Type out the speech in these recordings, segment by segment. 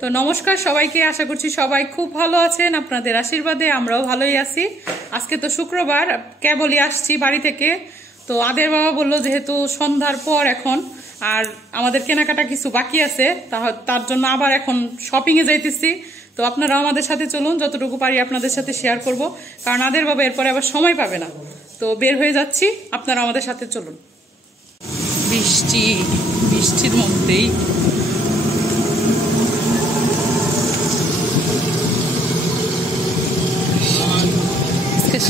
তো নমস্কার সবাইকে, আশা করছি সবাই খুব ভালো আছেন। আপনাদের আশীর্বাদে আমরাও ভালোই আছি। আজকে তো শুক্রবার, কেবলই আসছি বাড়ি থেকে। তো আদের বাবা বললো যেহেতু সন্ধ্যার পর এখন আর আমাদের কেনাকাটা কিছু বাকি আছে, তার জন্য আবার এখন শপিংয়ে যাইতেছি। তো আপনারাও আমাদের সাথে চলুন, যতটুকু পারি আপনাদের সাথে শেয়ার করব, কারণ আদের বাবা এরপরে আবার সময় পাবে না। তো বের হয়ে যাচ্ছি, আপনারা আমাদের সাথে চলুন। বৃষ্টির মধ্যেই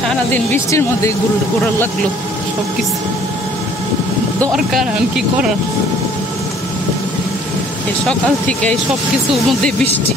সারাদিন বৃষ্টির মধ্যে ঘোরার লাগলো। সবকিছু দরকার, কি করার, এই সকাল থেকে এই সবকিছুর মধ্যে বৃষ্টি।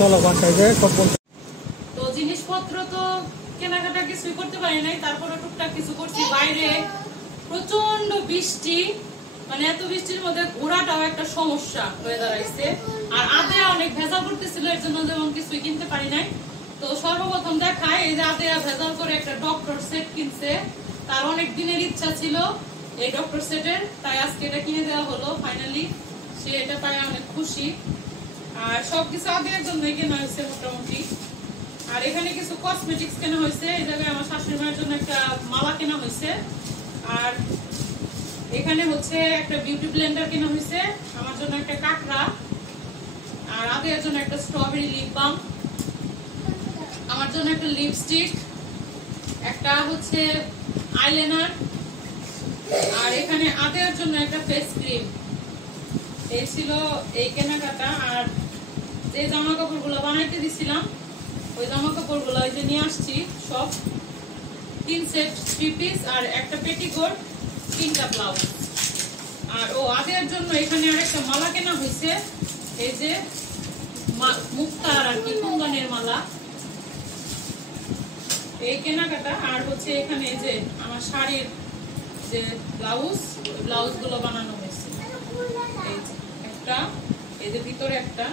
চলো বাসায় যাই। তো জিনিসপত্র তো কেনাকাটা কিছুই করতে পারি নাই, তারপরে টুকটাক কিছু করছি। বাইরে প্রচন্ড বৃষ্টি, মানে এত বৃষ্টির মধ্যে ঘোরাটাও একটা সমস্যা হয়ে দাঁড়াইছে। আর আদে অনেক ভেজাল করতেছিল, এর জন্য যেমন কিছুই কিনতে পারি নাই। তো সর্বপ্রথম দেখায়, এই যে আদে ভেজাল করে একটা ডক্টর সেট কিনছে। তার অনেক দিনের ইচ্ছা ছিল এই ডক্টর সেটের, তাই আজকে এটা কিনে দেওয়া হলো ফাইনালি। সে এটা পায় অনেক খুশি। আর সবকিছু আদের জন্যই কেনা হয়েছে মোটামুটি। আর এখানে কিছু কসমেটিক্স কেনা হয়েছে। এই জায়গায় আমার শাশুড়ি মায়ের জন্য একটা মালা কেনা হয়েছে। আর এখানে হচ্ছে একটা বিউটি ব্লেন্ডার কেনা হয়েছে, আমার জন্য একটা কাঁকড়া। আর আদের জন্য একটা স্ট্রবেরি লিপ বাম, আমার জন্য একটা লিপস্টিক, একটা হচ্ছে আইলাইনার। আর এখানে আদের জন্য একটা ফেস ক্রিম। এই ছিল এই কেনাকাটা। আর যে জামা কাপড় গুলো বানাইতে দিছিলাম, ওই জামা কাপড় গুলো ওই যে নিয়ে আসছি সব। 3 সেট 3 পিস আর একটা পেটিকোট, 3টা ব্লাউজ। আর আদের জন্য এখানে আর একটা মালা কেনা হয়েছে, এই যে মুক্তার আর কি কুন্দনের মালা, এই কেনাকাটা। আর হচ্ছে এখানে এই যে আমার শাড়ির যে ব্লাউজ গুলো বানানো হয়েছে। এই যে একটা, এই যে ভিতরে একটা,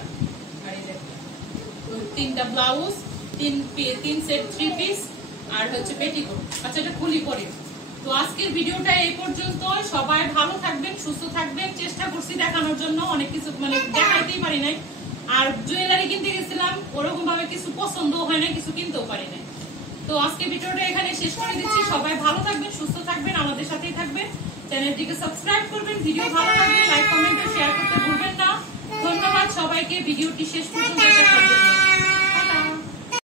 আর এই যে 3টা ব্লাউজ, 3 সেট 3 পিস আর হচ্ছে পেটিকোট। আচ্ছা, এটা খুলি পরে। তো আজকের ভিডিওটা এই পর্যন্ত। সবাই ভালো থাকবেন, সুস্থ থাকবেন। চেষ্টা করছি দেখানোর জন্য, অনেক কিছু মানে দেখাইতেই পারি নাই। আর জুয়েলারি কিনতে গেছিলাম, ওরকম ভাবে কিছু পছন্দও হয় না, কিছু কিনতেও পারি নাই। তো আজকে ভিডিওটা এখানে শেষ করে দিচ্ছি। সবাই ভালো থাকবেন, সুস্থ থাকবেন, আমাদের সাথেই থাকবেন। চ্যানেলটিকে সাবস্ক্রাইব করবেন। ভিডিও ভালো লাগলে লাইক, কমেন্ট, শেয়ার করতে ভুলবেন না। ধন্যবাদ সবাইকে ভিডিওটি শেষ পর্যন্ত দেখার জন্য।